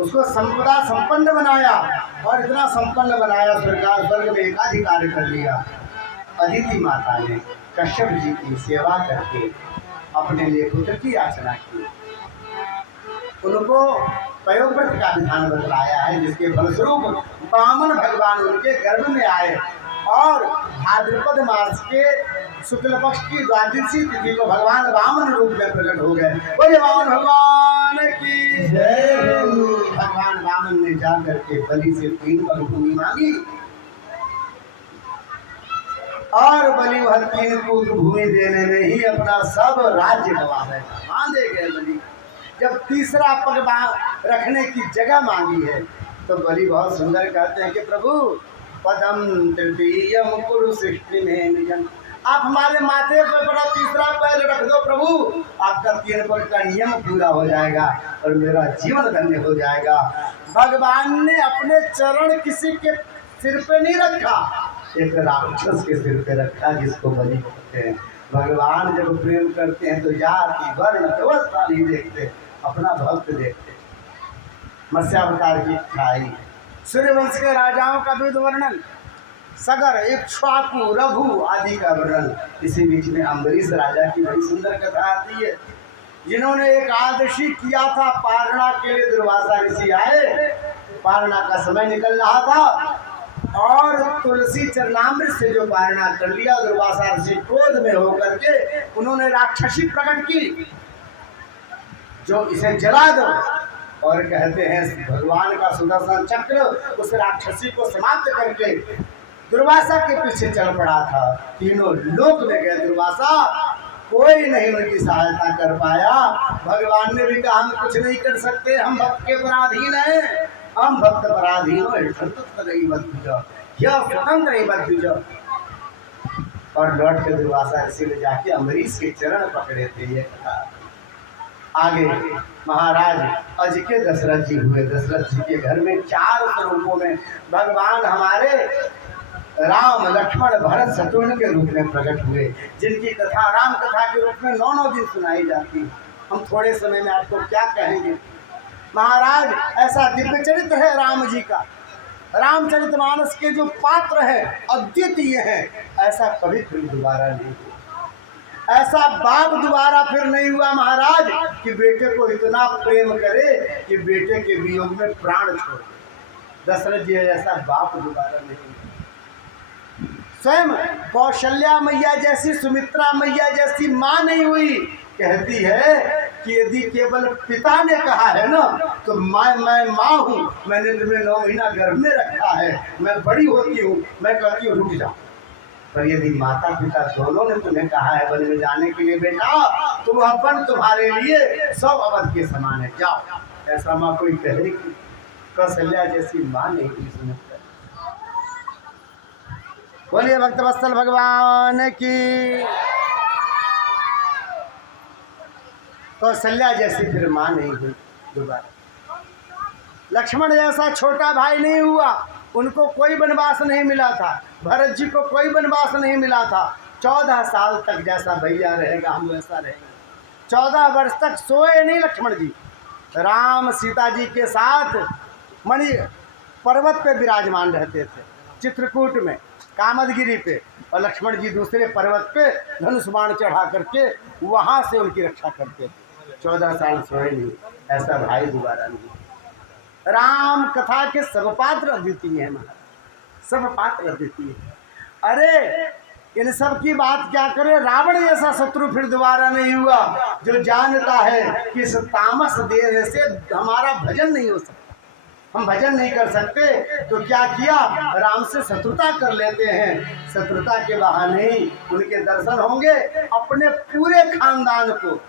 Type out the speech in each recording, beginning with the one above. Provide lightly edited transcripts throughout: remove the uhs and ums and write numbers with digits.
उसको संपदा संपन्न बनाया और इतना संपन्न बनाया स्वर्ग में एकाधिकार कर लिया। अदिति माता ने कश्यप जी की सेवा करके अपने लिए पुत्र की याचना की। उनको पयोव्रत का विधान बतलाया है, जिसके फलस्वरूप वामन भगवान उनके गर्भ में आए और भाद्रपद मास के शुक्ल पक्ष की द्वादशी तिथि को भगवान वामन रूप में प्रकट हो गए। बोले वामन भगवान की जय। भगवान वामन ने जा करके बलि से 3 पग भूमि मांगी और बलि वह 3 पुत्र भूमि देने में ही अपना सब राज्य गवा बैठा। बांधे गए बलि। जब तीसरा पग रखने की जगह मांगी है तो बलि बहुत सुंदर कहते हैं कि प्रभु पदम तृतीय कुरु सृष्टि में निजन, आप हमारे माथे पर बड़ा तीसरा पैर रख दो प्रभु, आपका 3 पग का नियम पूरा हो जाएगा और मेरा जीवन धन्य हो जाएगा। भगवान ने अपने चरण किसी के सिर पे नहीं रखा, एक राक्षस के सिर पे रखा जिसको बलि कहते हैं। भगवान जब प्रेम करते हैं तो जाति वर्ण व्यवस्था नहीं देखते, अपना भक्त देखते। मत्स्यावतार की खाई, सूर्यवंश के राजाओं का भी वर्णन, सगर इक्ष्वाकु रघु आदि का वर्णन। इसी बीच में अम्बरीश राजा की बड़ी सुंदर कथा आती है, जिन्होंने एक आदर्शी किया था। पारणा के लिए दुर्वासा ऋषि आए, पारणा का समय निकल रहा था और तुलसी चरणामृत से जो पारणा कर लिया, दुर्वासा ऋषि क्रोध में होकर के उन्होंने राक्षसी प्रकट की, जो इसे जला दो। और कहते हैं भगवान का सुदर्शन चक्र उस राक्षसी को समाप्त करके दुर्वासा के पीछे चल पड़ा था। तीनों लोक में गए दुर्वासा, कोई नहीं उनकी सहायता कर पाया। भगवान ने भी कहा हम कुछ नहीं कर सकते, हम भक्त के पराधीन हैं, हम भक्त पराधीन हो, स्वतंत्र नहीं मत दीजो। और लौट के दुर्वासा ऋषि ने जाके अम्बरीश के चरण पकड़े थे। ये कहा आगे महाराज अज के दशरथ जी हुए। दशरथ जी के घर में 4 स्वरूपों में भगवान हमारे राम लक्ष्मण भरत शत्रुघ्न के रूप में प्रकट हुए, जिनकी कथा राम कथा के रूप में 9 दिन सुनाई जाती। हम थोड़े समय में आपको क्या कहेंगे। महाराज ऐसा दिव्य चरित्र है राम जी का, रामचरितमानस के जो पात्र है अद्वितीय है, ऐसा कभी फिर दोबारा नहीं हुआ। ऐसा बाप दोबारा फिर नहीं हुआ महाराज कि बेटे को इतना प्रेम करे कि बेटे के वियोग में प्राण छोड़ दे। दशरथ जी ऐसा बाप दोबारा नहीं हुआ। स्वयं कौशल्या मैया जैसी, सुमित्रा मैया जैसी माँ नहीं हुई। कहती है कि यदि केवल पिता ने कहा है ना तो मैं माँ हूँ, मैंने तुम्हें 9 महीना गर्भ में रखा है, मैं बड़ी होती हूँ, मैं कहती हूँ रुक जाओ। पर यदि माता पिता दोनों ने तुम्हें कहा है वन में जाने के लिए, बेटा तुम वन तुम्हारे लिए 100 अवध के समान है, जाओ। ऐसा माँ कोई कहे कि कौशल्या जैसी माँ नहीं हुई सुमित्रा। बोलिए भक्तवत्सल भगवान की। कौशल्या जैसी फिर माँ नहीं हुई दोबारा। लक्ष्मण जैसा छोटा भाई नहीं हुआ, उनको कोई वनवास नहीं मिला था। भरत जी को कोई वनवास नहीं मिला था। 14 साल तक जैसा भैया रहेगा हम वैसा रहेंगे। 14 वर्ष तक सोए नहीं लक्ष्मण जी। राम सीता जी के साथ मणि पर्वत पे विराजमान रहते थे, चित्रकूट में, कामदगिरी पे, और लक्ष्मण जी दूसरे पर्वत पे धनुष बाण चढ़ा करके वहाँ से उनकी रक्षा करते थे। 14 साल सोए नहीं, ऐसा भाई दोबारा नहीं। राम कथा के सब पात्र अद्वितीय है महाराज, सब पात्र अद्वितीय है। अरे इन सब की बात क्या करें, रावण जैसा शत्रु फिर दोबारा नहीं हुआ, जो जानता है कि इस तामस देह से हमारा भजन नहीं हो सकता, हम भजन नहीं कर सकते, तो क्या किया, राम से शत्रुता कर लेते हैं। शत्रुता के बहाने ही उनके दर्शन होंगे। अपने पूरे खानदान को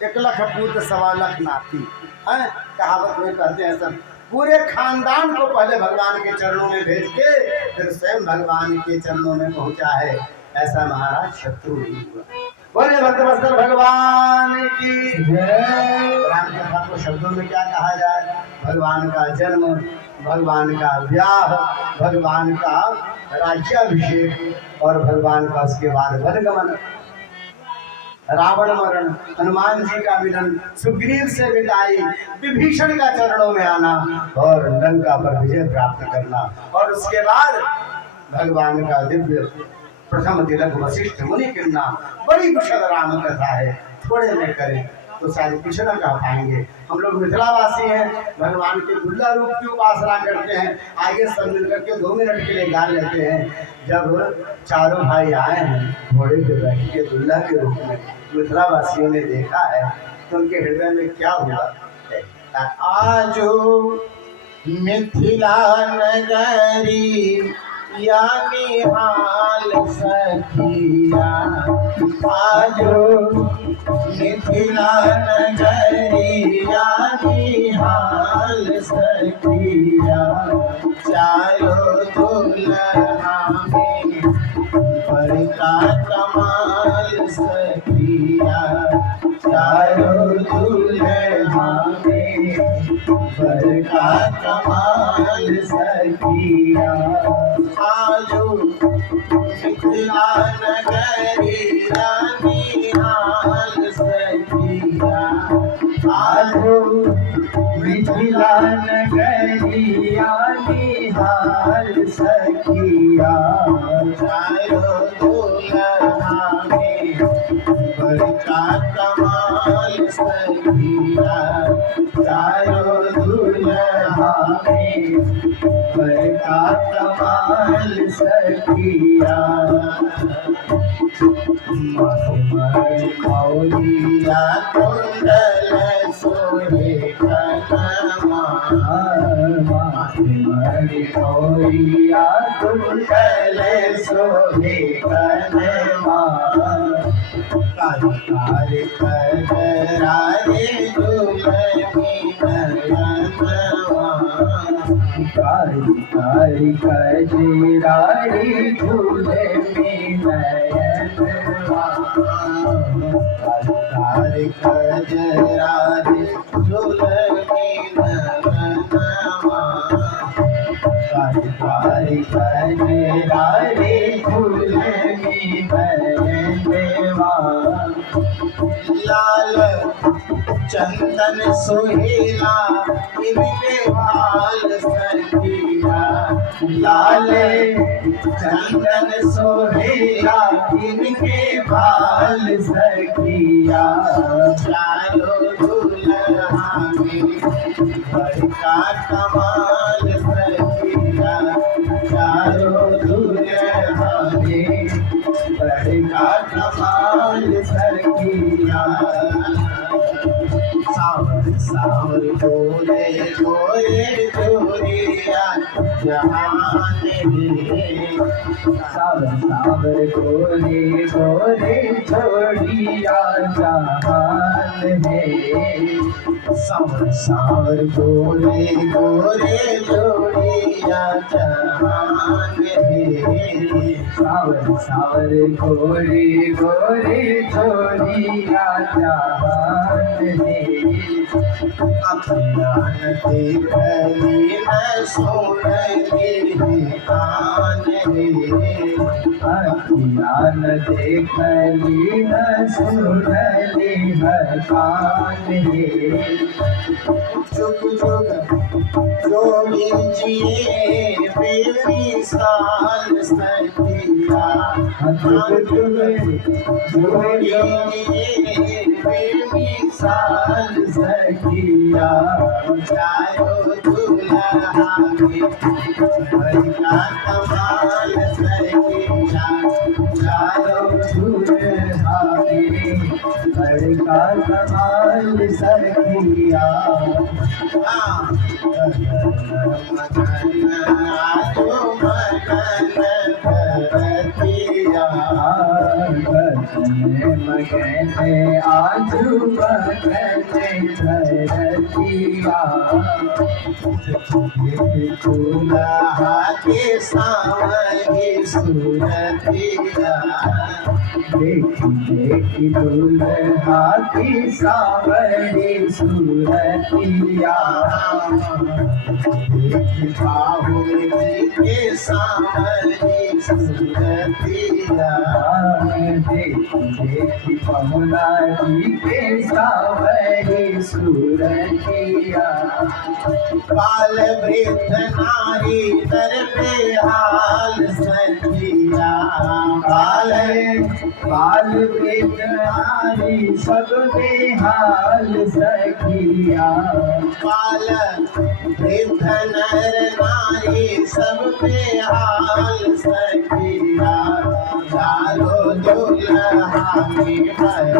1 लाख पूत 1.25 लाख नाती है, कहावत में कहते हैं सब, पूरे खानदान को पहले भगवान के चरणों में भेज के फिर स्वयं भगवान के चरणों में पहुंचा है। ऐसा महाराज शत्रु नहीं हुआ। बोले भक्तवत्सल भगवान की जय। राम कथा को शब्दों में क्या कहा जाए, भगवान का जन्म, भगवान का ब्याह, भगवान का राज्याभिषेक और भगवान का उसके बाद वनगमन। रावण मरण, हनुमान जी का मिलन, सुग्रीव से विदाई, विभीषण का चरणों में आना और लंका पर विजय प्राप्त करना, और उसके बाद भगवान का दिव्य प्रथम तिलक वशिष्ठ मुनि किन्ना। बड़ी कुशल राम कथा है, थोड़े में करें तो शायद कुछ न कह पाएंगे। हम लोग मिथिलावासी हैं, भगवान के दुल्ला रूप की उपासना करते हैं। आगे सब मिलकर के 2 मिनट के लिए गा लेते हैं। जब चारों भाई आए हैं घोड़े पे बैठ के दुल्ला के रूप में, मिथिलावासियों ने देखा है तो उनके हृदय में क्या हुआ है। आजो मिथिला नगरी यानी हाल सखिया, आजो मिथिला नगरी यानी हाल सखिया, चारो दुल्हा में बड़का कमाल सखिया, चारो दुल्हा में बड़का कमाल सखिया। आजो मिथिला नगरी रानी हाल सखिया, आजो मिथिला नगरी रानी हाल सखिया, चारो दुल्हा में बड़का कमाल सखिया, चारो दुल्हा में बड़का कमाल सखिया। मौलिया कुंडल सोहे कनमा, मौलिया कुंडल सोहे कनमा, कार राजे दुलमी नयनवा, कार कजरारी दुलमी नयनवा, कार कजरारी दुलमी नयनवा, कार कजरारी दुलमी नयनवा। लाल चंदन सुहेला इनके बाल सखिया, लाल चंदन सुहेला इनके बाल सखिया, चारों दुल्हा में बड़का कमाल सखिया, चारों दुल्हा में बड़का कमाल सखिया। सावर सावर गोरे गोरे जोरिया जहान है, सावर सावर गोरे गोरे जोड़िया जहान है, सावर सावर गोरे गोरे जोड़िया जहान है, सावर सावर गोरे गोरे जोड़िया जहान है। अखियान देखली न सोनली कान रे, अखियान देखली न सोनली कान रे, जुग जुग जोड़ी जिए बेरी साल सखिया, जुग जुग जोड़ी जिए बेरी साल सखिया, चारों दुल्हा में बड़का कमाल सखिया, चारों दुल्हा में बड़का कमाल सखिया। आजो मगन भरतिया, मगन आजो मगन भरतिया, किया दूल्हा के सावरी सूरतिया देखी दूल्हा की सावरी सूरतिया देखी बाहुबली के सावरी सूरतिया देखी कमला जी के सावरी सूरतिया बाल वृद्ध नारी दर पे हाल सखिया बाल वृद्ध नारी सब बेहाल सखिया बाल वृद्ध नर नारी सब बेहाल सखिया चारो दुल्हा में पर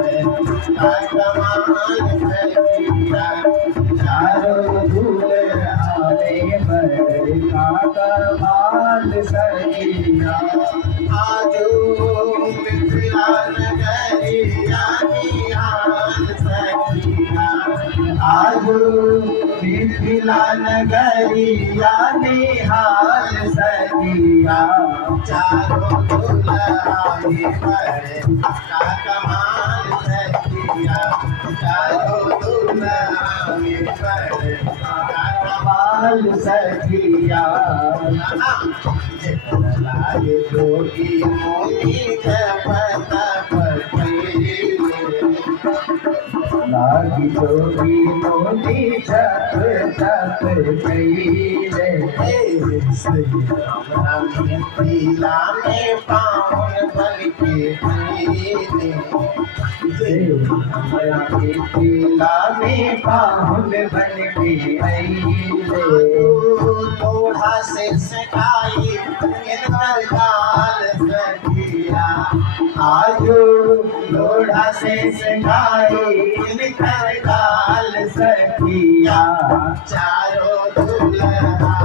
कमाल सखिया चारो दुल्हा में पर कमाल सखिया आजो मिथिला नगरिया निहाल सखिया आजो मिथिला नगरिया निहाल सखिया चारों दुल्हा में पर कमाल सखिया चारों दुल्हा में पर कमाल सखिया लागे जोगी मोती पता लागी जोगी मोती छप छप गईले श्री राम मिथिला में पावन बन के मिथिला में पावन बन के लोढ़ा से सकाई गाल सखिया आजो लोढ़ा से सकाई गाल सखिया चारों दुल्हा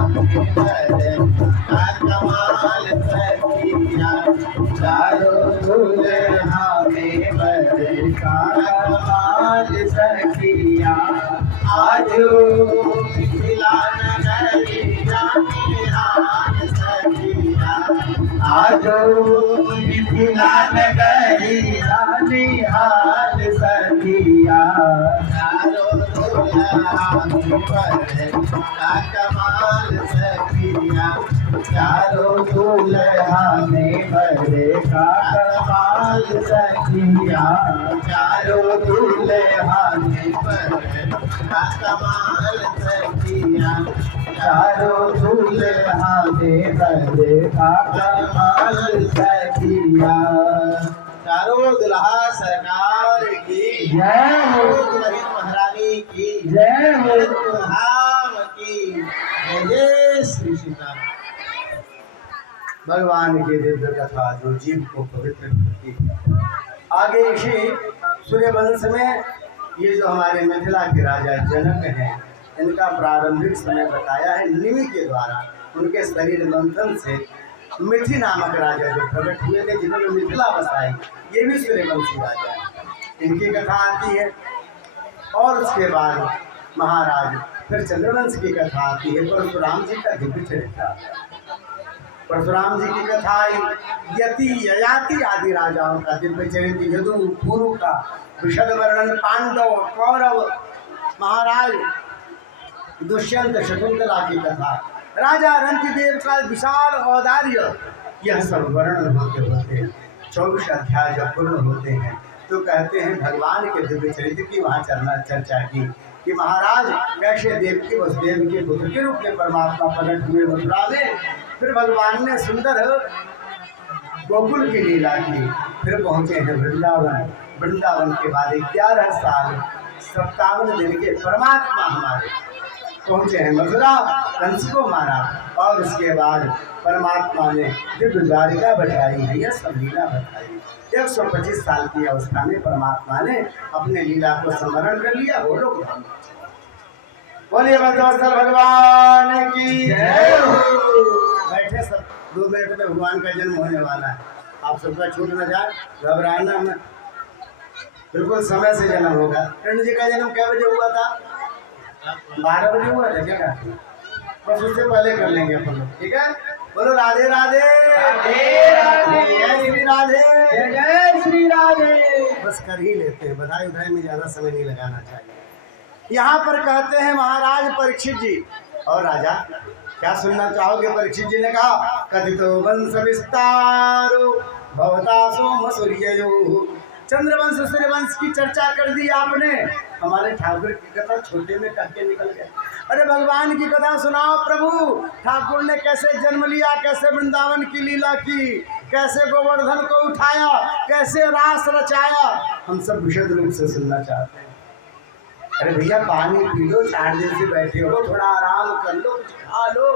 कमाल सखिया चारों दुल्हा में कमाल सखिया आजो मिथिला नगरिया निहाल सखिया आजो मिथिला नगरिया निहाल सखिया चारों दुल्हा में पर कमाल सखिया चारों दुल्हा में बड़े का कमाल सखिया चारों दुल्हा में बड़े का कमाल सखिया चारों दुल्हा में बड़े का कमाल सखिया चारों दुल्हा सरकार की जय हो दुल्हन महारानी की जय हो धाम की जय श्री सीताराम। भगवान की दिव्य कथा जो जीव को पवित्र करती है। आगे इसी सूर्यवंश में ये जो हमारे मिथिला के राजा जनक हैं, इनका प्रारंभिक समय बताया है निमि के द्वारा। उनके शरीर मंथन से मिथि नामक राजा जो प्रकट हुए थे, जिन्होंने मिथिला बसाई, ये भी सूर्यवंशी राजा है। इनकी कथा आती है। और उसके बाद महाराज फिर चंद्रवंश की कथा आती है। परशुराम जी का दिव्य चरित्र आता है। परशुराम जी की कथा आई। यति ययाति आदि राजाओं का दिव्य चरित्र, यदु पुरु का विशद वर्णन, पांडव कौरव महाराज दुष्यंत शकुंतला की कथा, राजा रंतिदेव का विशाल औदार्य, यह सब वर्णन होते होते 24 अध्याय जब पूर्ण होते हैं तो कहते हैं भगवान के दिव्य चरित्र की वहाँ चर्चा की कि महाराज कैसे देवकी वसुदेव के पुत्र के रूप में परमात्मा प्रकट हुए मथुरा में। फिर भगवान ने सुंदर गोकुल की लीला की। फिर पहुँचे हैं वृंदावन। वृंदावन के बाद 11 साल 57 दिन के परमात्मा हमारे पहुँचे हैं मथुरा, कंस को मारा और उसके बाद परमात्मा ने दिव्य द्वारिका बचाई है। यह सब लीला बताई। 125 साल की अवस्था में परमात्मा ने अपने लीला को स्मरण कर लिया। गोलोक धाम। बोलिए भक्तवत्सल भगवान की जय हो। बैठे सब, 2 मिनट में भगवान का जन्म होने वाला है। आप सबका छूट न जाए, घबराना मत, बिल्कुल समय से जन्म होगा। कृष्ण जी का जन्म क्या बजे हुआ था? 12 बजे हुआ है क्या काटना? बस उससे पहले कर लेंगे अपन लोग, ठीक है। बोलो राधे राधे, राधे राधे, जय श्री राधे, जय श्री राधे। बस कर ही लेते हैं, बधाई उधाई में ज्यादा समय नहीं लगाना चाहिए। यहाँ पर कहते हैं महाराज परीक्षित जी और राजा, क्या सुनना चाहोगे? परीक्षित जी ने कहा, कथितो वंश विस्तारो भवता सोम सूर्ययो। चंद्रवंश सूर्यवंश की चर्चा कर दी आपने, हमारे ठाकुर की कथा छोटे में करके निकल गए। अरे भगवान की कथा सुनाओ प्रभु, ठाकुर ने कैसे जन्म लिया, कैसे वृंदावन की लीला की, कैसे गोवर्धन को उठाया, कैसे रास रचाया, हम सब विशद रूप से सुनना चाहते हैं। अरे भैया पानी पी लो, 4 दिन से बैठे हो, थोड़ा आराम कर लो, कुछ खा लो,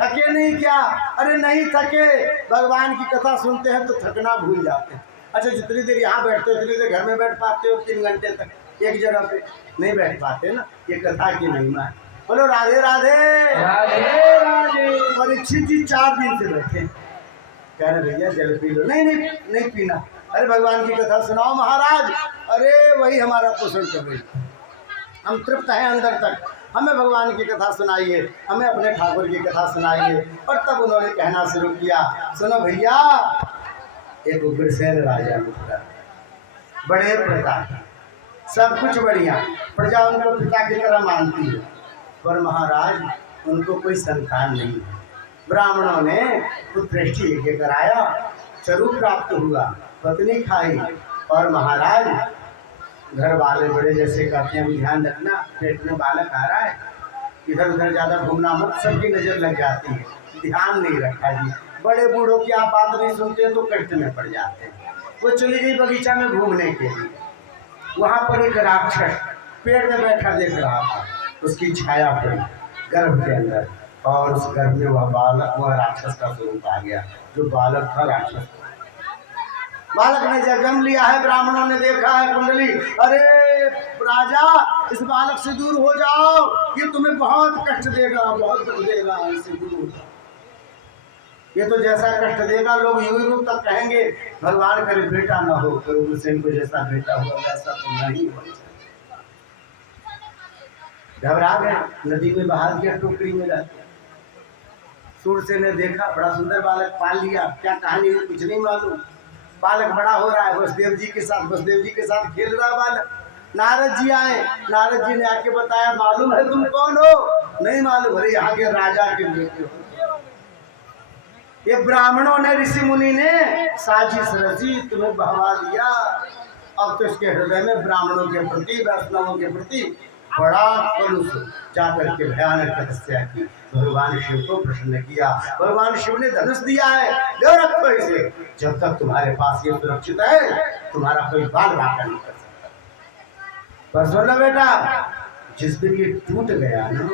थके नहीं क्या? अरे नहीं थके, भगवान की कथा सुनते हैं तो थकना भूल जाते हैं। अच्छा जितनी देर यहाँ बैठते हो उतनी देर घर में बैठ पाते हो? 3 घंटे तक एक जगह पे नहीं बैठ पाते ना, ये कथा की महिमा है। बोलो राधे राधे, राधे राधे। परीक्षित जी 4 दिन से बैठे, कह रहे भैया जल पी लो। नहीं नहीं नहीं पीना। अरे भगवान की कथा सुनाओ महाराज। अरे वही हमारा पोषण कर रही, हम तृप्त हैं अंदर तक, हमें भगवान की कथा सुनाइए, हमें अपने ठाकुर की कथा सुनाइए। और तब उन्होंने कहना शुरू किया, सुनो भैया, एक उग्रसेन राजा मिला, बड़े प्रताप, सब कुछ बढ़िया, प्रजा उनको पिता की तरह मानती है, पर महाराज उनको कोई संतान नहीं है। ब्राह्मणों ने पुत्रेष्टि यज्ञ कराया, चरु प्राप्त हुआ, पत्नी खाई, और महाराज घर वाले बड़े जैसे कहते हैं ध्यान रखना, पेट में बालक आ रहा है, इधर उधर ज़्यादा घूमना मत, सबकी नज़र लग जाती है, ध्यान नहीं रखा जी। बड़े बूढ़ों की आप बात नहीं सुनते तो कष्ट में पड़ जाते हैं। वो चली गई बगीचा में घूमने के लिए, वहाँ पर एक राक्षस पेड़ में बैठा देख रहा था, उसकी छाया पड़ी गर्भ के अंदर, और उस गर्भ में वह बालक, वह राक्षस का स्वरूप आ गया, जो बालक था राक्षस। बालक ने जब जन्म लिया है, ब्राह्मणों ने देखा है कुंडली, अरे राजा इस बालक से दूर हो जाओ, ये तुम्हें बहुत कष्ट देगा, बहुत दुख देगा, इससे दूर हो जाओ, ये तो जैसा कष्ट देगा लोग यूं ही रूप तक कहेंगे भगवान करे बेटा ना हो, पर हुसैन को जैसा बेटा हुआ वैसा तो नहीं हो। घबरा गए, नदी में बहा दिया, टोकरी में रहते। सूरसेन ने देखा, बड़ा सुंदर बालक पाल लिया, क्या कहानी है कुछ नहीं मालूम, बालक बड़ा हो रहा है, वसुदेव जी के साथ खेल रहा बालक। नारद जी आए, नारद जी ने आके बताया, मालूम है तुम कौन हो? नहीं मालूम। अरे यहाँ के राजा के बेटे हो। ये ब्राह्मणों ने, ऋषि मुनि ने साजिश रची, तुम्हें बहवा दिया। अब तो इसके हृदय में ब्राह्मणों के प्रति, वैष्णवों के प्रति बड़ा कलुष जाकर के भयानक तपस्या की, भगवान शिव को प्रसन्न किया। भगवान शिव ने धनुष दिया है, लो रखो इसे, जब तक तुम्हारे पास ये सुरक्षित है तुम्हारा कोई बाल वाका नहीं कर सकता। पर सुन लो बेटा, जिस दिन ये टूट गया ना,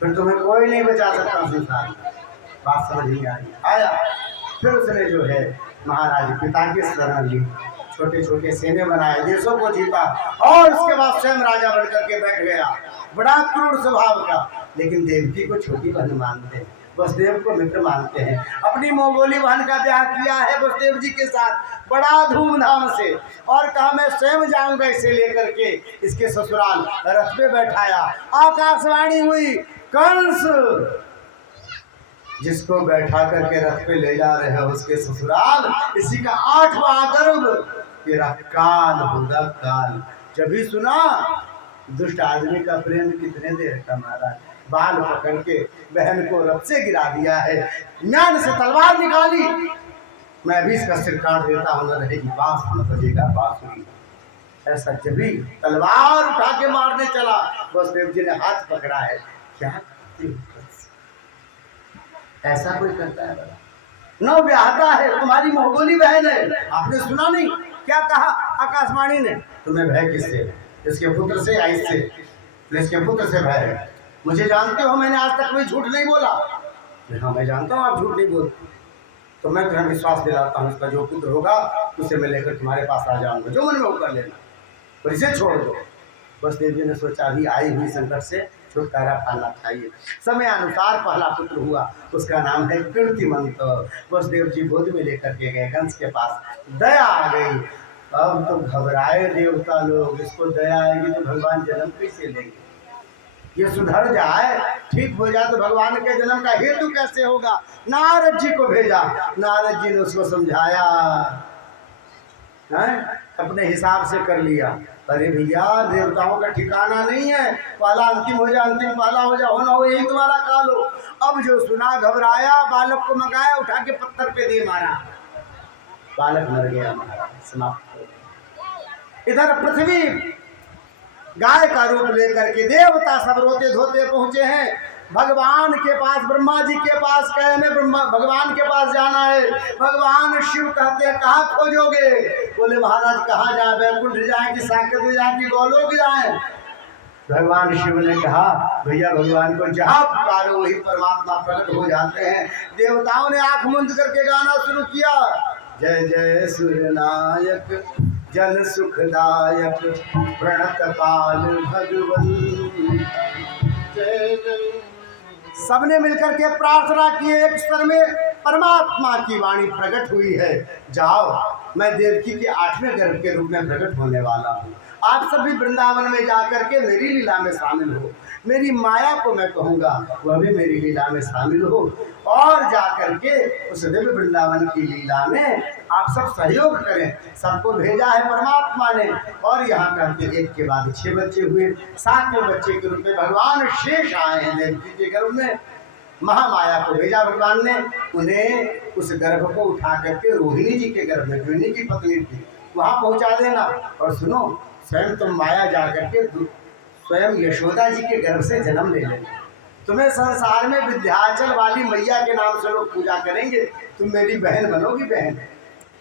फिर तुम्हें कोई नहीं बचा सकता संसार में। बात समझ नहीं आई। आया फिर उसने जो है महाराज पिता की शरण ली, छोटे छोटे सेने बनाए, देशों को जीता, और उसके बाद स्वयं राजा बनकर के बैठ गया। बड़ा क्रूर स्वभाव का, लेकिन देवकी को छोटी बहन मानते हैं, वसुदेव को मित्र मानते हैं। अपनी मोगोली बहन का ब्याह किया है वसुदेव जी के साथ बड़ा धूमधाम से, और कहा मैं स्वयं जाऊंगा इसे लेकर के इसके ससुराल। रथ में बैठाया, आकाशवाणी हुई, कंस जिसको बैठा करके रथ पे ले जा रहे हैं उसके ससुराल, इसी का 8वां गर्भ, तेरा काल होगा काल। जब भी सुना दुष्ट आदमी का प्रेम कितने देर का मारा, बाल पकड़ के बहन को रथ से गिरा दिया है, ज्ञान से तलवार निकाली, मैं भी इसका सिर काट देता हूँ, न रहेगी बांस न बजेगा बांसुरी। ऐसा जब भी तलवार उठा के मारने चला, वसुदेव जी ने हाथ पकड़ा है, क्या ऐसा कोई करता है? बड़ा नौ ब्याहता है, तुम्हारी मोहगोली बहन है, आपने सुना नहीं क्या कहा आकाशवाणी ने? तुम्हें भय किससे? इसके पुत्र से या इससे? इसके पुत्र से भय है। मुझे जानते हो, मैंने आज तक कोई झूठ नहीं बोला। हाँ मैं जानता हूँ आप झूठ नहीं बोलते, तो मैं तुम्हें विश्वास दिलाता हूँ, इसका जो पुत्र होगा उसे मैं लेकर तुम्हारे पास आ जाऊंगा, जो मन में वो कर लेना, और इसे छोड़ दो। वसुदेव जी ने सोचा अभी आई हुई संकट से छुटकारा पाना चाहिए। समय अनुसार पहला पुत्र हुआ, उसका नाम है कीर्तिमंत। वसुदेव जी गोद में लेकर के गए कंस के पास, दया आ गई। अब तो घबराए देवता लोग, इसको दया आएगी तो भगवान जन्म कैसे लेंगे? ये सुधर जाए, ठीक हो जाए, तो भगवान के जन्म का हेतु कैसे होगा। नारद जी को भेजा, नारद जी ने उसको समझाया, हैं अपने हिसाब से कर लिया। अरे भैया, देवताओं का ठिकाना नहीं है, पहला अंतिम हो जाए, अंतिम पहला हो जाए, होना हो यही तुम्हारा काल हो। अब जो सुना घबराया, बालक को मंगाया, उठा के पत्थर पे दे मारा, बालक मर गया, समाप्त हो गया। इधर पृथ्वी गाय का रूप लेकर के देवता सब रोते धोते पहुंचे हैं भगवान के पास, ब्रह्मा जी के पास। कहे में ब्रह्मा भगवान के पास जाना है। भगवान शिव कहते हैं कहाँ खोजोगे? बोले महाराज कहाँ जाए, वैकुंठ जाए कि साकेत जाए कि गोलोक जाए? भगवान शिव ने कहा भैया भगवान को जहाँ पुकारो वही परमात्मा प्रकट हो जाते हैं। देवताओं ने आंख मूंद करके गाना शुरू किया, जय जय सूर्यनायक जन सुखदायक प्रणत पाल भगवन जय जय। सबने मिलकर के प्रार्थना की, एक स्तर में परमात्मा की वाणी प्रकट हुई है, जाओ मैं देवकी के 8वें गर्भ के रूप में प्रकट होने वाला हूँ। आप सब भी वृंदावन में जाकर के मेरी लीला में शामिल हो। मेरी माया को मैं कहूँगा वह भी मेरी लीला में शामिल हो, और जाकर के उस दिव्य वृंदावन की लीला में आप सब सहयोग करें। सबको भेजा है परमात्मा ने। और यहाँ करके एक के बाद 6 बच्चे हुए। 7वें बच्चे के रूप में भगवान शेष आए हैं देवकी के गर्भ में। महामाया को भेजा भगवान ने, उन्हें उस गर्भ को उठा करके रोहिणी जी के गर्भ में, रोहिणी की पत्नी थी, वहाँ पहुँचा देना। और सुनो, स्वयं तुम माया जा करके स्वयं यशोदा जी के गर्भ से जन्म ले लेना। तुम्हें संसार में विंध्याचल वाली मैया के नाम से लोग पूजा करेंगे, तुम मेरी बहन बनोगी। बहन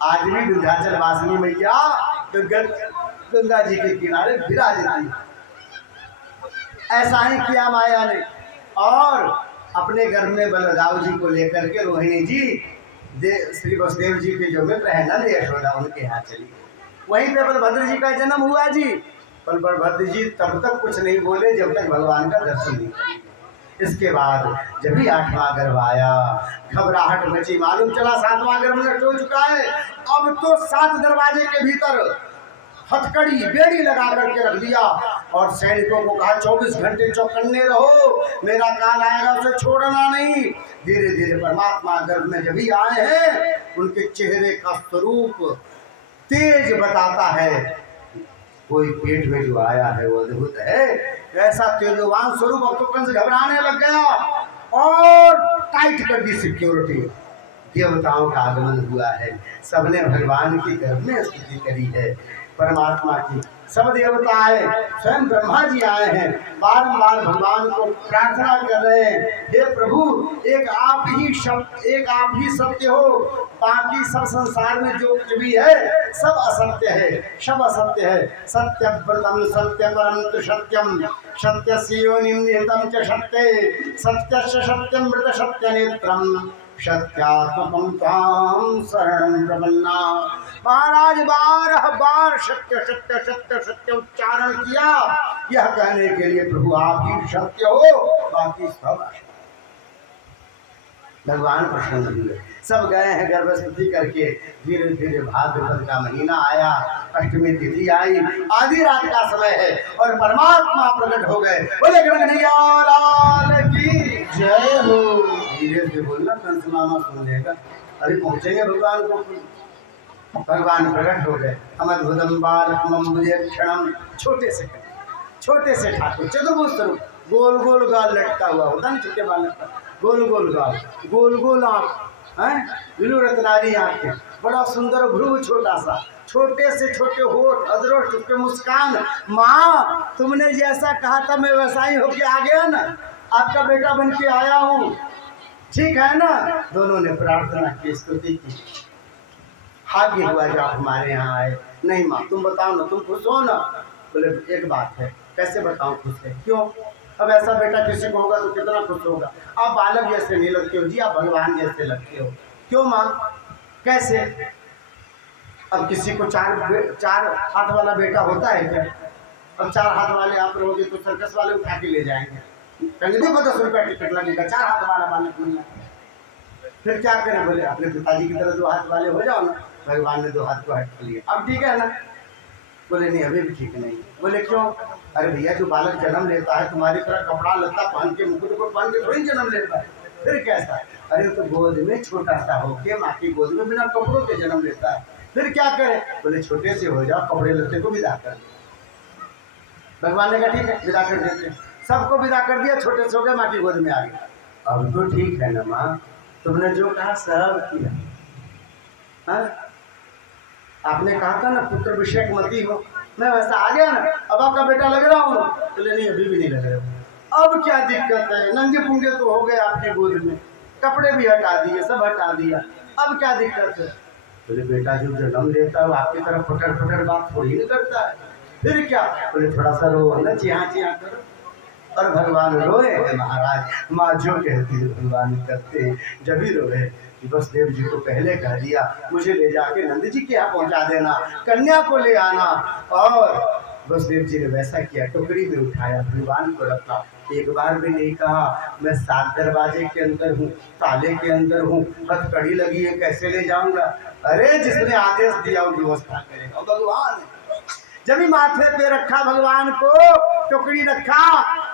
आज भी विंध्याचल वासिनी मैया गंगा जी के किनारे विराजती। ऐसा ही किया माया ने, और अपने गर्भ में बलराम जी को लेकर के रोहिणी जी श्री वसुदेव जी के जो मित्र है नंद यशोदा, उनके यहाँ चली। वहीं पे बलभद्र जी का जन्म हुआ जी। बलभद्र जी तब तक कुछ नहीं बोले जब तक भगवान का दर्शन नहीं किया। इसके बाद जब भी 8वां गर्भ आया, घबराहट मची, मालूम चला 7वां गर्भ नष्ट हो चुका है। अब तो 7 दरवाजे के भीतर हथकड़ी बेड़ी लगा करके रख दिया, और सैनिकों को कहा 24 घंटे चौकन्ने रहो, मेरा काल आएगा उसे छोड़ना नहीं। धीरे धीरे परमात्मा गर्भ में जब भी आए हैं, उनके चेहरे का स्वरूप तेज बताता है, कोई पेट में जो आया है वो अद्भुत है। ऐसा तेजवान स्वरूप। अब तो कंस घबराने लग गया और टाइट कर दी सिक्योरिटी। देवताओं का आगमन हुआ है, सबने भगवान की गर्भ में स्तुति करी है परमात्मा की। सब देवता आए, स्वयं ब्रह्मा जी आए हैं, बारंबार भगवान को प्रार्थना कर रहे हैं, हे प्रभु एक आप ही सत्य हो, बाकी सब संसार में जो कुछ भी है सब असत्य है, सब असत्य है। सत्यव्रतम सत्य परम तु सत्यम, सत्यस्य योनिं निहितं च सत्ये, सत्यस्य सत्यं मृत सत्य नेत्रम, सत्यात्मकं तां शरणं प्रपन्ना। महाराज 12 बार सत्य सत्य सत्य सत्य उच्चारण किया, यह कहने के लिए प्रभु आप ही सत्य हो, बाकी सब असत्य। भगवान प्रसन्न हुए, सब गए हैं गर्भ स्तुति करके। धीरे धीरे भाद्रपद का महीना आया, अष्टमी तिथि आई, आधी रात का समय है और परमात्मा प्रकट हो गए। बोले कन्हैया लाल की जय हो। धीरे से बोलना, कंस मामा सुन लेगा। अभी पहुंचेंगे भगवान को। भगवान प्रकट हो गए। अमद्भुतम बालकमं मुझे क्षणम, छोटे से ठाकुर, चतुर्भुज स्वरूप, गोल गोल गाल लटका हुआ होता ना छोटे बालक का, गोल गोल गाल, गोल गोल आँख हैं, बिलू रत्नारी आँखें, बड़ा सुंदर भ्रू, छोटा सा, छोटे से छोटे होठ, अदरोट पे मुस्कान। माँ तुमने जैसा कहा था मैं वैसा ही होके आ गया ना, आपका बेटा बन के आया हूँ, ठीक है ना। दोनों ने प्रार्थना की, स्तुति की। भाग्य हुआ जो आप हमारे यहाँ आए। नहीं माँ तुम बताओ ना, तुम खुश हो ना? बोले एक बात है, कैसे बताऊँ खुश है? क्यों? अब ऐसा बेटा किसी को होगा तो कितना खुश होगा। आप बालक जैसे नहीं लगते हो जी, आप भगवान जैसे लगते हो। क्यों माँ? कैसे? अब किसी को चार हाथ वाला बेटा होता है क्या? अब 4 हाथ वाले आप रहोगे तो सर्कस वाले उठा के ले जाएंगे, कहेंगे देखो 10 रुपया टिकट लगेगा, 4 हाथ वाला बालक मिला। फिर क्या करें? बोले अपने पिताजी की तरह 2 हाथ वाले हो जाओ ना। भगवान ने 2 हाथ को हट लिया, अब ठीक है ना। बोले नहीं अभी भी ठीक नहीं। बोले क्यों? अरे भैया जो बालक जन्म लेता है तुम्हारी तरह कपड़ा लत्ता पहन के मुकुट को पहन के थोड़ी जन्म लेता है, फिर कैसा? अरे तो गोद में छोटा सा होके माँ की गोद में बिना कपड़ों के जन्म लेता है, फिर क्या करे? बोले छोटे से हो जाओ, कपड़े लत्ते को विदा कर। भगवान ने कहा ठीक है विदा कर देते। सबको विदा कर दिया, छोटे से हो गए, माँ की गोद में आ गए। अब तो ठीक है ना माँ, तुमने जो कहा सब किया। हाँ? आपने कहा था ना पुत्र विषयक मती हो, मैं वैसा आ गया ना, अब आपका बेटा लग रहा हूँ। बोले नहीं अभी भी नहीं लग रहा। अब क्या दिक्कत है? नंगे पुंगे तो हो गए आपके गोद में, कपड़े भी हटा दिए, सब हटा दिया, अब क्या दिक्कत है? बोले बेटा जो जन्म लेता है वो आपकी तरफ फटर फटर बात थोड़ी नहीं करता है, फिर क्या? बोले थोड़ा सा रो ना, चिया चिया करो। और भगवान रोए महाराज, माँ जो कहती है भगवान करते, जब ही रोए। वसुदेव जी को पहले कह दिया मुझे ले जाके नंद जी के यहाँ पहुँचा देना, कन्या को ले आना। और वसुदेव जी ने वैसा किया, टोकरी में उठाया, भगवान को रखा। एक बार भी नहीं कहा मैं 7 दरवाजे के अंदर हूँ, ताले के अंदर हूँ, हथकड़ी लगी है, कैसे ले जाऊंगा? अरे जिसने आदेश दिया वो व्यवस्था करेगा भगवान। जब ही माथे पे रखा भगवान को, टोकरी रखा,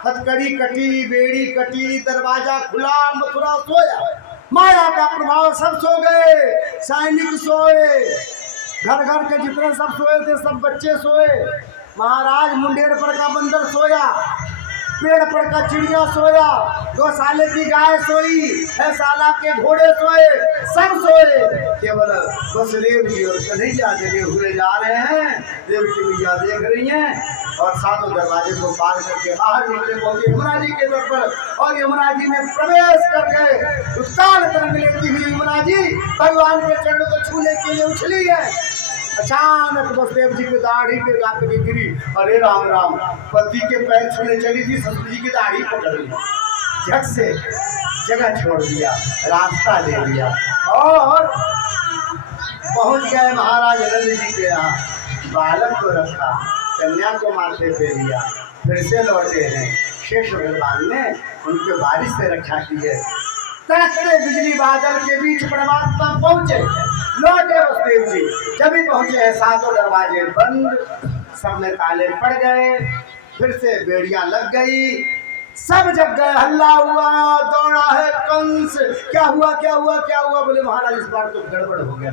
हथकड़ी कटी, बेड़ी कटी, दरवाजा खुला, मथुरा सोया। माया का प्रभाव, सब सो गए, सैनिक सोए, घर घर के जितने सब सोए थे सब बच्चे सोए। महाराज मुंडेर पर का बंदर सोया, पेड़ पर का चिड़िया सोया, गौशाले की गाय सोई, साला के घोड़े सोए, सब सोए। केवल वसुदेव जी और कन्हैया जगे हुए जा रहे हैं। देवकी मैया देख रही हैं और सातों दरवाजे को पार करके बाहर निकले, पहुंचे यमुना जी के द्वार पर और यमुना जी में प्रवेश कर गए। उत्तान तरंग लेती हुई यमुना जी भगवान के चरणों को छूने के लिए उछली है। अचानक वसुदेव जी की दाढ़ी पे जाकर गिरी। अरे राम राम, पति के पैर छूने चली थी, ससुर जी की दाढ़ी पकड़ ली, झट से जगह छोड़ दिया, रास्ता ले लिया और पहुंच गए महाराज नंद जी के यहाँ। बालक को रखा, कन्या को माथे पे लिया, फिर से लौटे हैं। शेष भगवान ने उनके बारिश से रक्षा की है। तड़कते बिजली बादल के बीच परमात्मा पहुंचे, लौटे वसुदेव जी। जब ही पहुंचे हैं सातों दरवाजे बंद, सब में ताले पड़ गए, फिर से बेड़ियां लग गई, सब जग गए, हल्ला हुआ, दौड़ा है कंस। क्या हुआ क्या हुआ क्या हुआ? बोले महाराज इस बार तो गड़बड़ हो गया,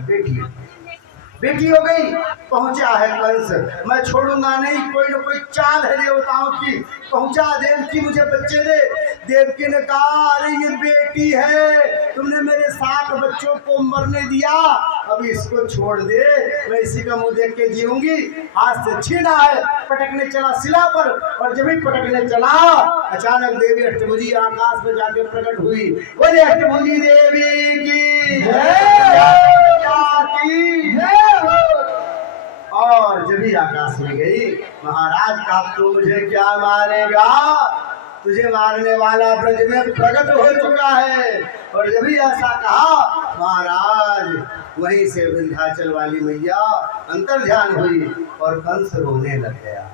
बेटी हो गई। पहुंचा है कंस, मैं छोड़ूंगा नहीं, कोई ना कोई चाल है देवताओं की। पहुंचा, देवकी मुझे बच्चे दे। देवकी ने कहा अरे ये बेटी है, तुमने मेरे 7 बच्चों को मरने दिया, अभी इसको छोड़ दे, मैं इसी का मुंह देख के जीऊंगी। हाथ से छीना है, पटकने चला शिला पर, और जब ही पटकने चला अचानक देवी अष्टभुजी आकाश में जाके प्रकट हुई। बोले अष्टभुजी देवी की और जब ही आकाश में गई, महाराज का तू मुझे क्या मारेगा, तुझे मारने वाला ब्रज में प्रकट हो चुका है। और जब ही ऐसा कहा महाराज, वहीं से विंध्याचल वाली मैया अंतर ध्यान हुई और कंस रोने लग गया,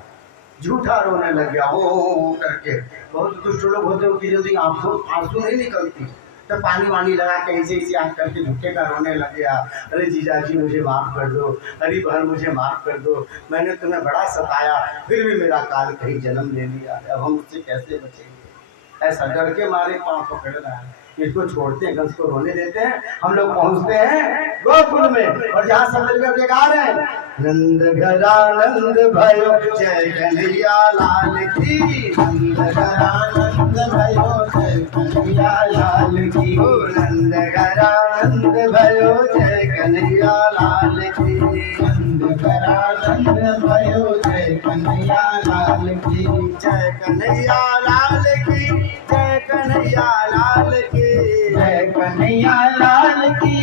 झूठा रोने लग गया हो करके। बहुत दुष्ट लोग होते हो कि यदि आंसू नहीं निकलती तो पानी वानी लगा के ऐसे आँख करके झूठे का रोने लग गया। अरे जीजा जी मुझे माफ़ कर दो, अरे बहन मुझे माफ़ कर दो, मैंने तुम्हें बड़ा सताया, फिर भी मेरा काल कहीं जन्म ले लिया, अब हम उससे कैसे बचेंगे? ऐसा डर के मारे पाँव पकड़ रहा है। इसको छोड़ते हैं, कंस को रोने देते हैं। हम लोग पहुँचते हैं गोकुल में और जहाँ सब मिलकर के गा रहे हैं, नंद घरानंद भयो जय कन्हैया लाल की, नंद घरानंद भयो जय कन्हैया लाल की, नंद घरानंद भयो जय कन्हैया लाल की, नंद घरानंद भयो जय कन्हैया लाल की, जय कन्हैया लाल की, जय कन्हैया लाल की, जय कन्हैया लाल की,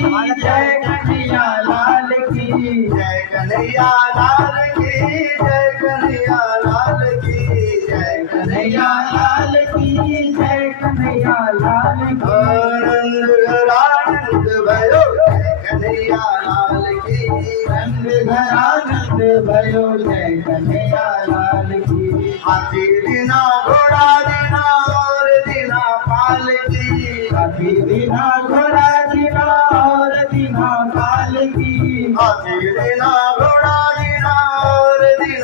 जय कन्हैया लाल की, जय कन्हैया लाल की, जय कन्हैया लाल की, जय कन्हैया लाल की, जय कन्हैया लाल की। आनंद घरानंद भयो जय कन्हैया लाल की, आनंद घरानंद भयो जय कन्हैया लाल की। हाथी दिना घोड़ा दिना और दिना पाल की, हाथी दिना घोड़ा दिना और दिना पाल की, हाथी दिना घोड़ा दिना और दिना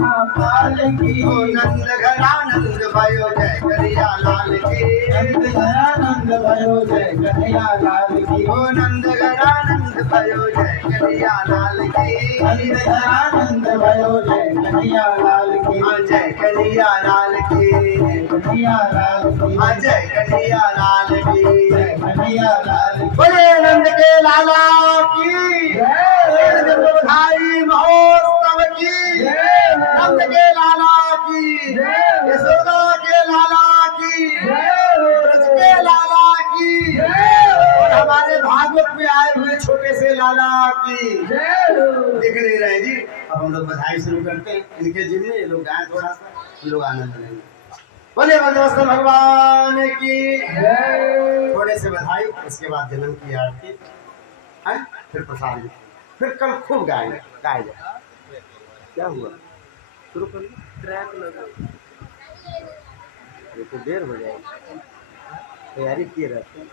महाकाल की। ओ नंद घरानंद भयो जय कन्हैया लाल की। नंद घरानंद भयो जय कन्हैया लाल की। ओ नंद घरानंद भयो जय कन्हैया लाल की। नंद घरानंद भयो जय कन्हैया लाल की। जय कन्हैया लाल की। कन्हैया लाल की। जय कन्हैया लाल की। जय कन्हैया लाल की। बोले नंद के लाला की। जय बधाई महोत्सव की। नंद के लाला की। यशोदा के लाला की। ब्रज के लाला की। और हमारे भागवत में आए हुए छोटे से लाला की। दिख नहीं रहे जी। अब हम लोग बधाई शुरू करते हैं इनके जिम्मे। ये लोग गाएं थोड़ा सा, हम लोग आनंद लेंगे। बोले वज्रवस्त्र भगवान की। थोड़े से बधाई, उसके बाद जन्म की आरती है, फिर प्रसाद, फिर कल खूब गाएंगे। गाए जाए। क्या हुआ? शुरू कर ट्रैक लगा, ये तो देर हो जाएगी। तैयारी किए रहते हैं।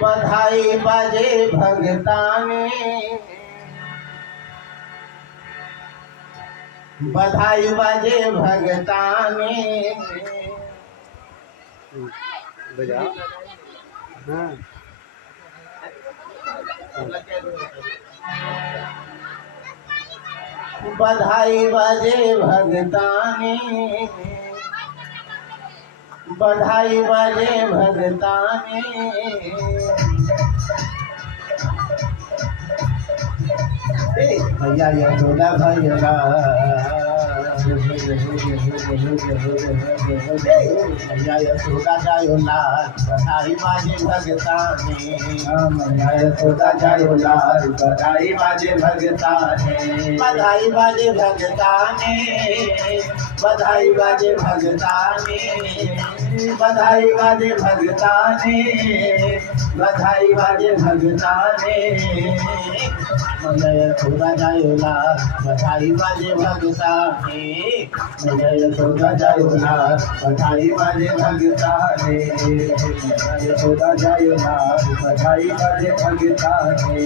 बधाई बाजे भगताने, बधाई बाजे भगताने। बजाओ। हाँ। बधाई बाजे भगताने, बधाई बाजे भगताने। भैया यशोदा भैया भैया यशोदा जायो लाल, बधाई बाजे भगताने। भैया यशोदा जायो लाल, बधाई बाजे भगताने। बधाई बाजे भगताने, बधाई बाजे भगताने। बधाई बाजे भगताने, बधाई बाजे भगताने। भैया यशोदा जायो लाल, बधाई बाजे भगताने। भैया यशोदा जायो लाल, बधाई बाजे भगताने। भैया यशोदा जायो लाल, बधाई बाजे भगताने।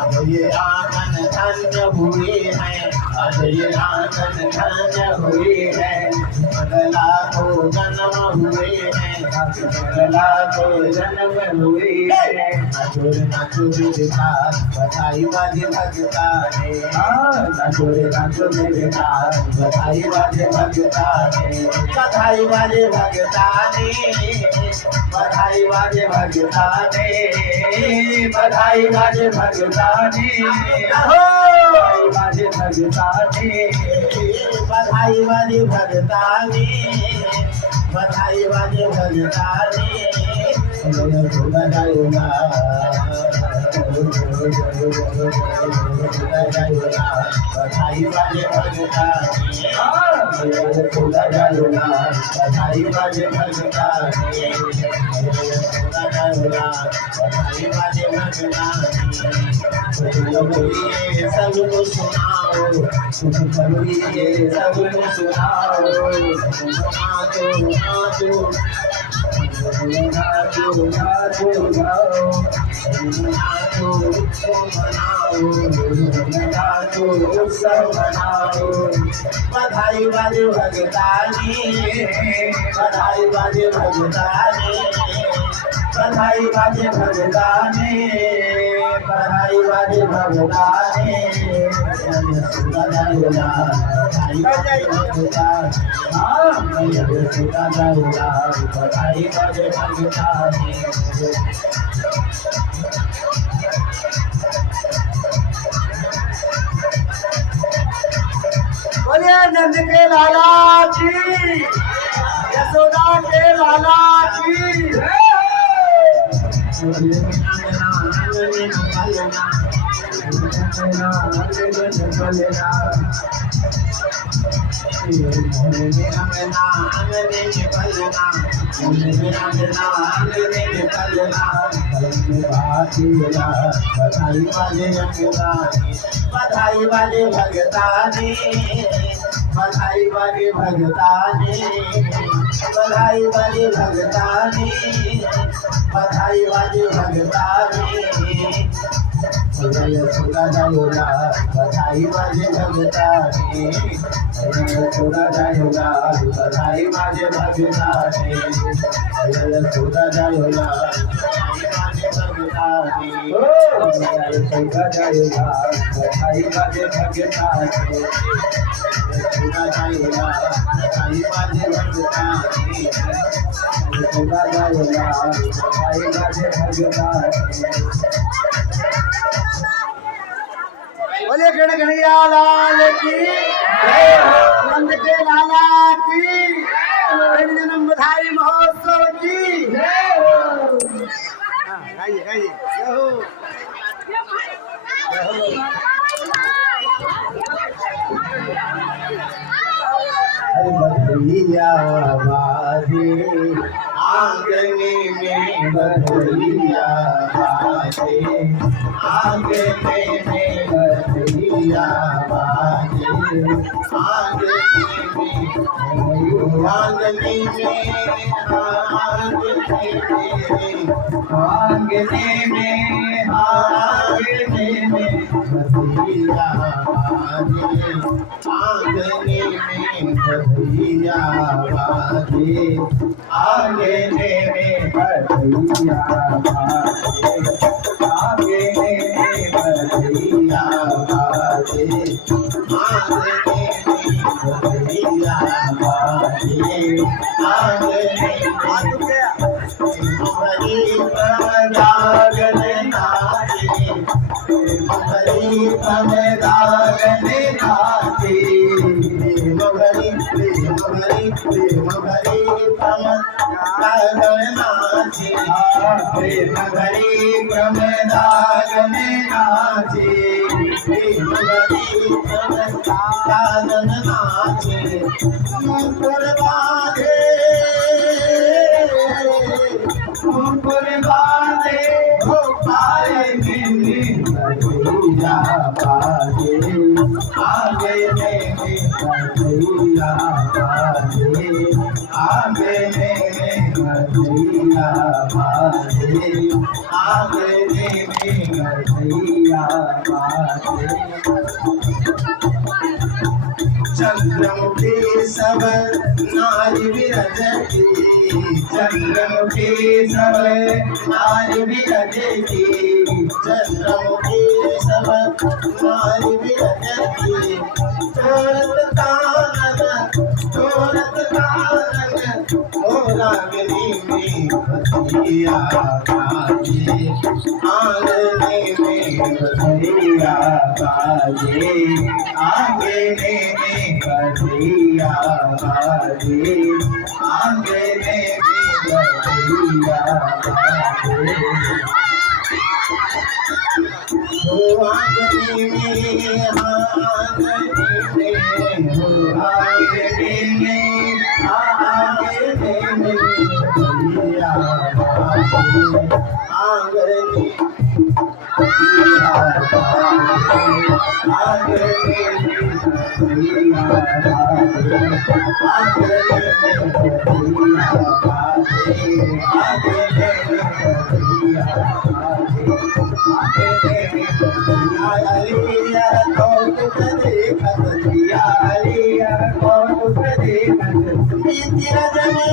अब ये आंगन धन्य हुए हैं, अब ये आंगन धन्य हुए हैं। अगला को जन्म हुए हैं, अगला को जन्म हुए हैं। नचोर नचोर विकास, बधाई बाजे भगताने। नचोर नचोर विकास, बधाई बाजे भगताने। बधाई बाजे भगताने, बधाई बाजे भगताने। बधाई बाजे भगताने, बधाई बाजे भगताने। बधाई बाजे भगताने, बधाई बाजे भगताने। यशोदा जायो लाल, बधाई बाजे भगताने। यशोदा जायो लाल, बधाई बाजे भगताने। यशोदा जायो लाल, बधाई बाजे भगताने। बोलिए सबको सुनाओ, सुख करिए सबको सुनाओ। नाचो नाचो नाचो नाचो गाओ, नाचो उत्सव मनाओ, नाचो उत्सव मनाओ। बधाई बाजे भगताने, बधाई बाजे भगताने। बधाई बाजे भगताने, बधाई बाजे भगताने। यशोदा जायो लाल, बधाई बाजे भगताने। यशोदा जायो लाल, बधाई बाजे भगताने। बोलिए नंद के लाला की। यशोदा के लाला की। मोहरे में अंगना अंगने में पलना, मोहरे में अंगना अंगने में पलना, पलन में बाजेला बधाई वाले अंगनानी, बधाई वाले भगतानी, बधाई वाले भगतानी, बधाई वाले भगतानी, बधाई वाले भगतानी। सुना जायोला बधाई वाले भगतानी, सुना जायोला बधाई वाले भगतानी, सुना जायोला बधाई वाले भगतानी, सुना जायोला बधाई वाले भगतानी, सुना जायोला बधाई वाले भगतानी, सुना जायोला बधाई वाले भगतानी। बोले कन्हैया लाल की, नंद के लाला की, जन्म बधाई महोत्सव की। गाइए गाइए यहो बधैया बाजे आंगने में, बधैया बाजे आंगने में, बधैया बाजे आंगने में, आंगने में, आंगने में, आंगने में बधैया बाजे, आंगने में बधैया बाजे, आंगने में बधैया बाजे, आंगने में बधैया बाजे, आंगने में बधैया बाजे, आंगने में नाचे, मोहरी पमदागन नाचे, मोहरी मोहरी मोहरी पमदागन नाचे, मोहरी पमदागन नाचे, मोहरी पमदागन नाचे, मुकुर बांधे, मुकुर बांधे हो पाए गिनी, बधैया बाजे आंगने में, बधैया बाजे आंगने में, बधैया बाजे आंगने में, बधैया बाजे। चंद्रमुखी सब नारी विरजती, चंद्रमुखी सब नारी विरजती, चंद्रमुखी सब नारी विरजती, तोरत कानन तोरत कानन मोरागनी में, बधैया बाजे आंगने में, बधैया बाजे आंगने में, बधैया बाजे आंगने में, बधैया बाजे। आंगने में आंगने में आंगने में, आंगने में बधैया बाजे आंगने बधैया बाजे, आंगने में बधैया बाजे, आंगने में बधैया बाजे, आंगने में बधैया बाजे, आंगने में बधैया। अलिया कौतुक देखत दिया, अलिया कौतुक देखत प्रीति रजनी,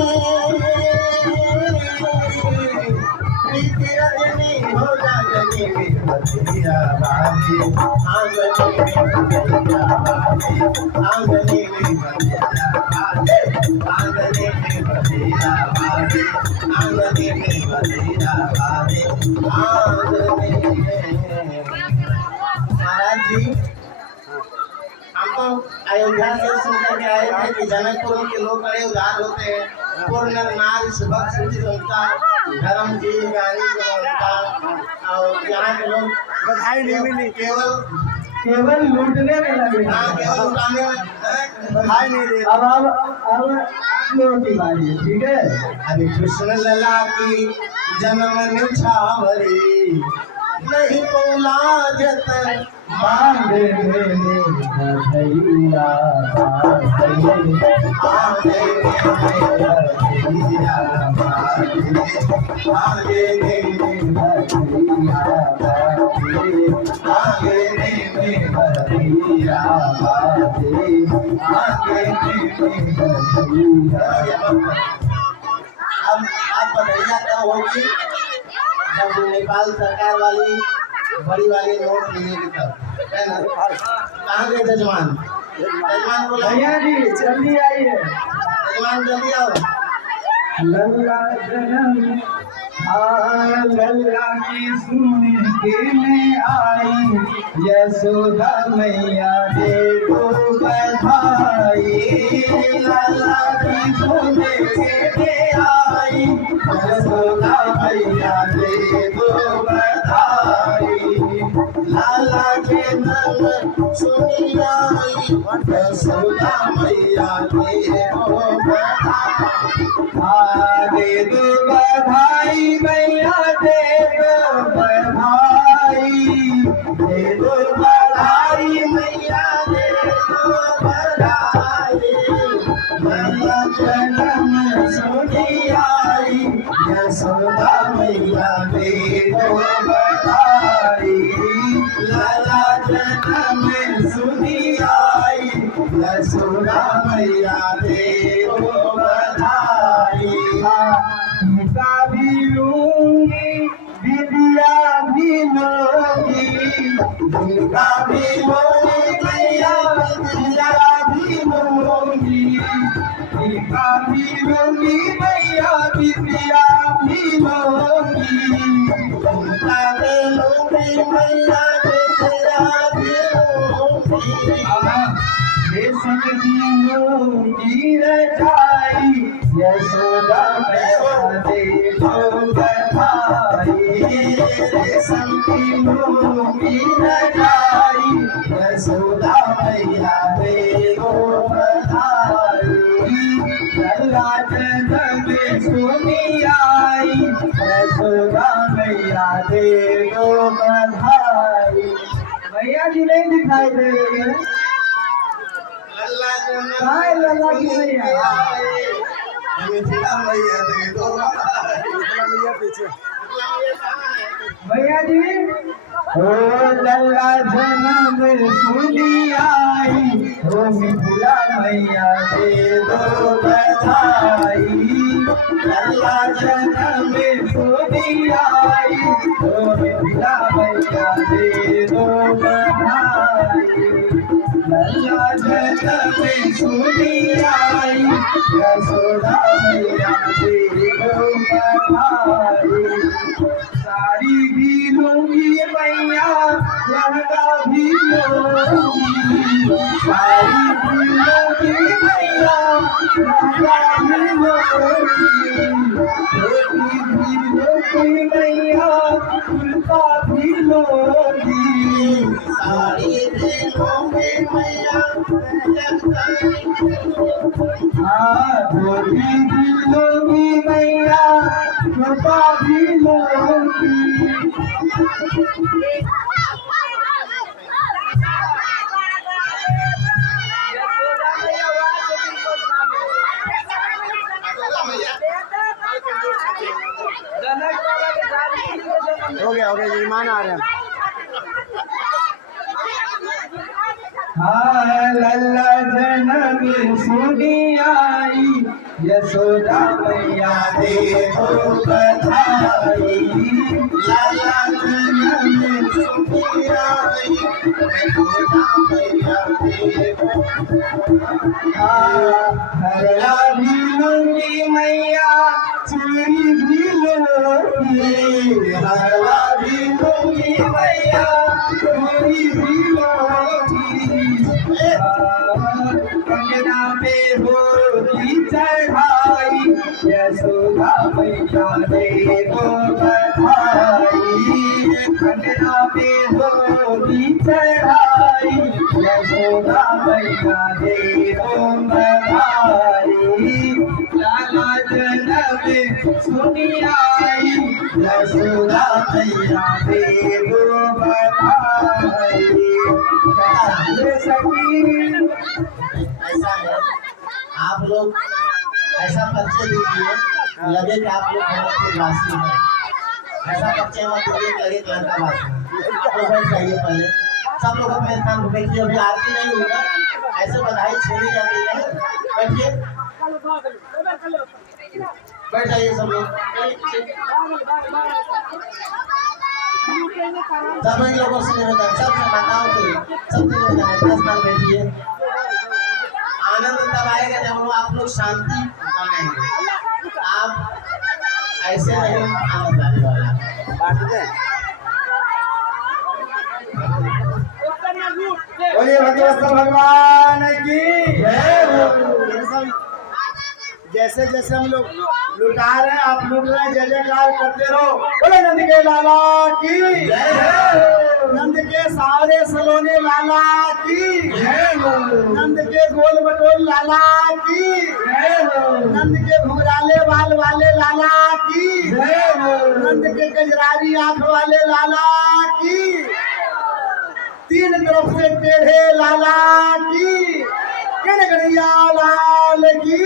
प्रीति रजनी हो रजनी में, बधैया बाजे आंगने में, बधैया बाजे आंगने में, बधैया बाजे आंगने में, बधैया बाजे आंगने में, बधैया बाजे आंगने में। महाराज जी, हम तो अयोध्या से सुनकर के आए थे कि जनकपुर के लोग बड़े उदार होते हैं, पूर्ण नारी सुभग सुचित उनका धर्म जी गानी उनका, और यहाँ के लोग बधाई नहीं मिली, केवल केवल लूटने में लगे। हाँ, केवल लुटाने में, बधाई नहीं दे। अब आप लोगों की बारी है, ठीक है। अरे कृष्ण लला की जन्म निछावरी, नहीं बोला जत बांधे मेरे भैया अब आप बधाइयाँ तब होगी जब नेपाल सरकार वाली बड़ी वाली नोट मिलेगी तब, है ना? कहाँ गए जजमान? जजमान को भैया जी जल्दी आइए। जजमान जल्दी आओ। लल्ला जन्म लल्ला की सुन के मैं आई, यशोदा मैया दे दो बधाई। लल्ला की सुन के मैं आई, यशोदा मैया दे दो बधाई। लाला के नाम सुनी आई, यशोदा मैया दे दो बधाई। दे दो बधाई मैया दे दो बधाई, दे दो बधाई मैया दे दो बधाई। मैया जन्म सुनी आई, यशोदा मैया दे दो बधाई। लाला जन्म सुनी आई, यशोदा मैया दे दो बधाई। गीता भी लूंगी विद्या भी लूंगी, गीता भी लूंगी मैया विद्या भी लूंगी। गीता भी लूंगी मैया विद्या भी लूंगी। गीता भी लूंगी मैया विद्या भी लूंगी। रेशम की लूंगी रजाई, यशोदा मैया दे दो बधाई। रेशम की लूंगी रजाई, यशोदा मैया दे दो बधाई। लल्ला जन्म सुनी आई, यशोदा मैया दे दो बधाई। मैया जी नहीं दिखाई दे रही है। हाय लल्ला की मैया, मिथिला मैया दे दो मैया पीछे भैया जी। ओ लल्ला जन्म सुनी आई, ओ मिथिला मैया दे दो बधाई। लल्ला जन्म सुनी आई, ओ मिथिला मैया दे दो बधाई। लल्ला जन्म सुनी आई, यशोदा मैया दे दो बधाई। साड़ी भी लूंगी मैया लहंगा भी लूंगी, साड़ी भी लूंगी मैया लहंगा भी लूंगी। धोती भी लूंगी मैया कुर्ता भी लूंगी, साड़ी भी लूंगी मैया हाँ धोती भी लूंगी मैया कुर्ता भी लूंगी। हो गया मेहमान आ रहे हैं। हाँ लल्ला जन्म सुनी आई, यशोदा मैया दे दो बधाई। लाला जन्म सुनी आई, यशोदा मैया दे दो। हरला भी लूंगी मैया चूड़ी भी लूंगी, हरला भी लूंगी मैया चूड़ी भी लूंगी। कंगना पे होली चढ़ाई, यशोदा मैया दे दो बधाई। कंगना पे होली चढ़ाई, यशोदा मैया दे तुम बधाई लाला जनम सुनी आई यशोदा मैया दे तुम बधाई। ऐसा है आप लोग ऐसा परिचय दीजिए लगे कि आप लोग भरतपुर वासी हैं। ऐसा परिचय मत दीजिए लगे कि लड़का वासी है। आप लोग बैठ जाइए पहले सब लोग अपने स्थान पर बैठिए। अभी आरती नहीं हुई ना ऐसे बधाई छेड़ी जाती है। बैठिए बैठ जाइए सब लोग सभी लोगों से निवेदन सबसे माताओं से सबसे निवेदन है स्थान बैठिए। आनंद तब आएगा जब आप लोग शांति बनाएंगे। आप ऐसे नहीं आनंद आने वाला। बोलिए भगवत भगवान की जैसे जैसे हम लोग लुटा रहे हैं आप लुट रहे हैं जय जयकार करते रहो। बोले नंद के लाला की नंद के सावरे सलोने लाला की नंद के गोल बटोल लाला की नंद के घुंघराले बाल वाले लाला की नंद के गजरारी आंख वाले लाला की तीन तरफ से टेढ़े लाला की कनकड़िया लाल की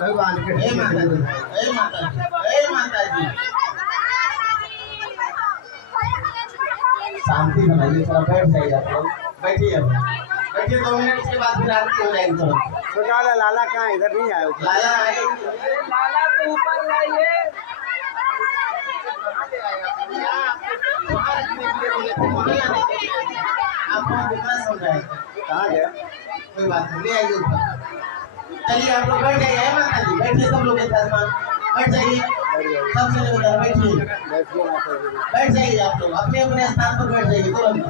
भगवान के माता जी माता जी शांति बनाइए थोड़ा बैठ जाइए आप लोग बैठिए बैठिए 2 मिनट इसके बाद फिर आरती हो जाएगी। थोड़ा छोटा लाला कहाँ इधर नहीं आए लाला आए लाला को ऊपर लाइए। आपको कितना समझाए कहाँ गया कोई बात नहीं ले आइए ऊपर। चलिए आप लोग बैठ जाइए माता जी बैठिए सब लोग एक साथ बैठ जाइए सबसे निवेदन बैठिए बैठ जाइए आप लोग अपने अपने स्थान पर बैठ जाइए तुरंत।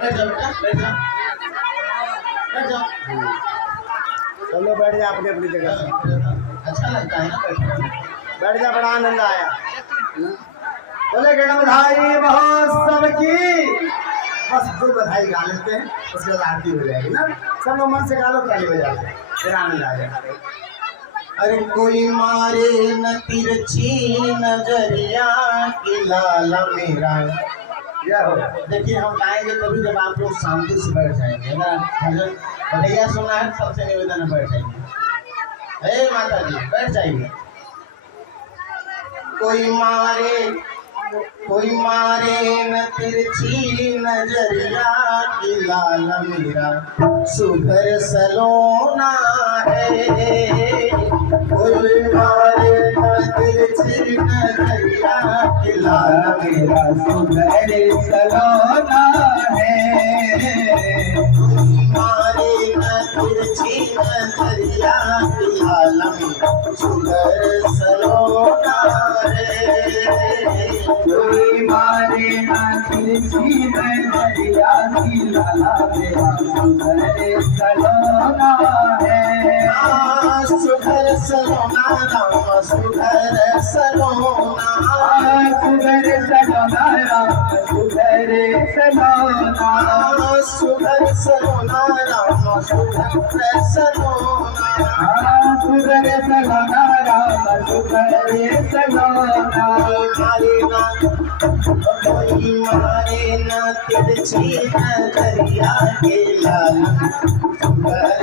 बैठ जाओ बेटा बैठ जाओ बैठ जाओ सब लोग बैठ जाए अपनी अपनी जगह से। अच्छा लगता है ना बैठ जा बड़ा आनंद आया। बोले गण बधाई महोत्सव की बस 2 बधाई गा लेते हैं उसके बाद आरती हो जाएगी ना। सब लोग मन से गा लो ताली बजा के फिर आनंद आ जाएगा। अरे कोई मारे न तिरछी नजरिया की लाला मेरा। यह हो देखिए हम गाएंगे तभी जब आप लोग शांति से बैठ जाएंगे। अगर भजन बढ़िया सुना है सबसे निवेदन है बैठ जाएंगे। माता जी बैठ जाइए। कोई मारे न तिरछी नजरिया की लाला मेरा सुघर सलोना है। कोई मारे न तिरछी नजरिया की लाला मेरा सुघर सलोना है। कोई मारे न तिरछी नजरिया की लाला मेरा सुघर सलोना है। कोई मारे ना तिरछी नजरिया की लाला मेरा सुघर सलोना है। सुघर सलोना राम सुघर सलोना सुघर सलोना राम सुघर सलोना सुघर सलोना राम सुघर सलोना सुघर सलोना राम सुघर सलोना। कोई मारे न तिरछी नजरिया के लाला सुघर